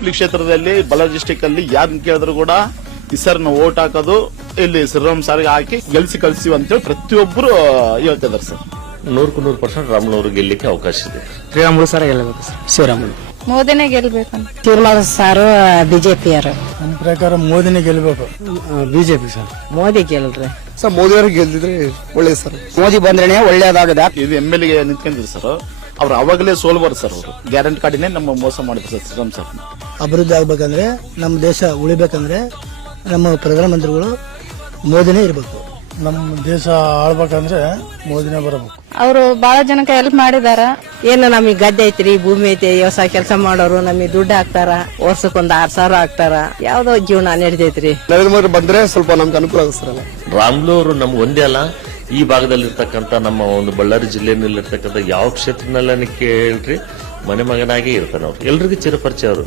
ಕಂಪ್ಲಿ ಕ್ಷೇತ್ರದಲ್ಲಿ ಬಳ್ಳಾರಿ ಡಿಸ್ಟಿಕ್ ಅಲ್ಲಿ ಯಾರನ್ನ ಕೇಳಿದ್ರು ಕೂಡ ಈ ಸರ್ ನಾವು ಓಟ್ ಹಾಕೋದು ಇಲ್ಲಿ ಶ್ರೀರಾಮ್ ಸಾರ್ಗೆ ಹಾಕಿ ಕಳಿಸ್ತೀವಿ ಅಂತೇಳಿ ಪ್ರತಿಯೊಬ್ಬರು ಹೇಳ್ತಿದಾರೆ ಸರ್. 100% ರಾಮುಲು ಗೆಲ್ಲಲಿಕ್ಕೆ ಅವಕಾಶ ಇದೆ. ಶ್ರೀರಾಮುಲು ಸರ್ ಗೆಲ್ಲಬೇಕು ಸರ್. ಶ್ರೀರಾಮುಲು ಮೋದಿನೇ ಗೆಲ್ಬೇಕಂತ. ಶ್ರೀರಾಮುಲು ಸಾರು ಬಿಜೆಪಿಯರು. ನನ್ನ ಪ್ರಕಾರ ಮೋದಿನೇ ಗೆಲ್ಲಬೇಕು. BJP sir. ಮೋದಿ ಗೆಲ್ರಿ ಸರ್. ಮೋದಿ ಅವ್ರಿಗೆ ಗೆಲ್ದಿದ್ರೆ ಒಳ್ಳೇದು ಸರ್. ಮೋದಿ ಬಂದ್ರೆ ಒಳ್ಳೇದಾಗದ. ಇದು MLA ನಿಂತ್ಕೊಂಡಿದ್ರು ಸರ್, ಅವ್ರು ಅವಾಗಲೇ ಸೋಲ್ಬಾರ್ದು ಸರ್. ಅವರು ಗ್ಯಾರಂಟಿ ಕಾರ್ಡಿನೇ ನಮ್ಮ ಮೋಸ ಮಾಡಿದ್ರು ಸರ್ ಶ್ರೀರಾಮ್ ಸರ್. ಅಭಿವೃದ್ಧಿ ಆಗ್ಬೇಕಂದ್ರೆ ನಮ್ಮ ದೇಶ ಉಳಿಬೇಕಂದ್ರೆ ನಮ್ಮ ಪ್ರಧಾನಮಂತ್ರಿಗಳು ಮೋದಿನೇ ಇರಬೇಕು. ನಮ್ಮ ದೇಶ ಆಳ್ಬೇಕಂದ್ರೆ ಮೋದಿನೇ ಬರಬೇಕು. ಅವರು ಬಹಳ ಜನಕ್ಕೆ ಹೆಲ್ಪ್ ಮಾಡಿದಾರ. ಏನು ನಮಗೆ ಗದ್ದೆ ಐತ್ರಿ, ಭೂಮಿ ಐತಿ, ವ್ಯವಸಾಯ ಕೆಲಸ ಮಾಡೋರು ನಮಗೆ ದುಡ್ಡು ಹಾಕ್ತಾರ. ವರ್ಷಕ್ಕೊಂದು 6,000 ಹಾಕ್ತಾರ. ಯಾವ್ದೋ ಜೀವನ ನಡೀತೈತ್ರಿ. ನರೇಂದ್ರ ಮೋದಿ ಬಂದ್ರೆ ಸ್ವಲ್ಪ ನಮ್ಗೆ ಅನುಕೂಲ ಆಗುತ್ತೆ. ರಾಮುಲು ಅವರು ನಮ್ಗೆ ಒಂದೇ ಅಲ್ಲ, ಈ ಭಾಗದಲ್ಲಿರ್ತಕ್ಕಂಥ ನಮ್ಮ ಒಂದು ಬಳ್ಳಾರಿ ಜಿಲ್ಲೆಯಲ್ಲಿರ್ತಕ್ಕಂಥ ಯಾವ ಕ್ಷೇತ್ರನಲ್ಲ ಕೇಳ್ರಿ ಮನೆ ಮಗನಾಗಿ ಇರ್ತಾನೆ. ಅವ್ರು ಎಲ್ರಿಗೂ ಚಿರಪರಿಚಯ ಅವರು.